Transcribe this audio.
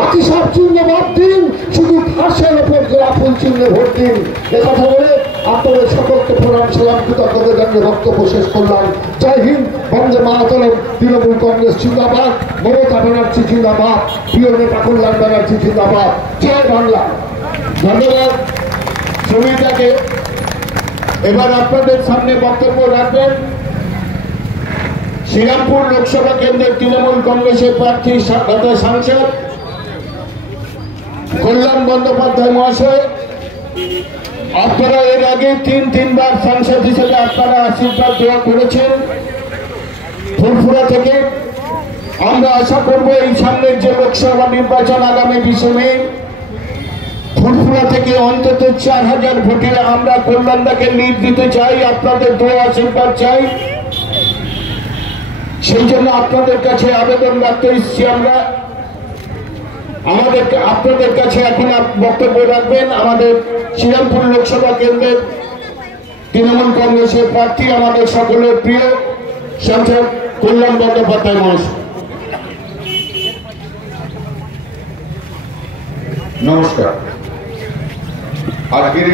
বাকি সব চিহ্নে ভোট দিন, শুধু ঘাসের ওপর গোলাপ ফুল চিহ্নে ভোট দিন। কথা বলে আপনাদের সকলকে প্রণাম সালাম কৃতজ্ঞতা জানিয়ে বক্তব্য শেষ করলাম। জয় হিন্দ, বন্দে মাতরম, তৃণমূল কংগ্রেস জিন্দাবাদ, মমতা ব্যানার্জি জিন্দাবাদ, প্রিয় নেতা কল্যাণ ব্যানার্জি জিন্দাবাদ, জয় বাংলা। ধন্যবাদ সুমিতাকে। এবার আপনাদের সামনে বক্তব্য রাখবেন শ্রীরামপুর লোকসভা কেন্দ্রের তৃণমূল কংগ্রেসের প্রার্থী তথা সাংসদ কল্যাণ বন্দ্যোপাধ্যায় মহাশয়। আপনারা এর আগে তিনবার সাংসদ হিসেবে আপনারা আশীর্বাদ দেওয়া করেছেন ফুরফুরা থেকে। আমরা আশা করব এই সামনের যে লোকসভা নির্বাচন আগামী 20 মে ফুরফুরা থেকে অন্তত 4000 ভোটে আমরা কল্যাণদাকে লিড দিতে চাই। আপনাদের দোয়া আশীর্বাদ চাই। সেই জন্য আপনাদের কাছে আবেদন রাখতে এসেছি আমরা। আপনাদের কাছে এখন বক্তব্য রাখবেন আমাদের শ্রীরামপুর লোকসভা কেন্দ্রের তৃণমূল কংগ্রেসের প্রার্থী, আমাদের সকলের প্রিয় সাংসদ কল্যাণ বন্দ্যোপাধ্যায় মহাশয়। নমস্কার। আজকের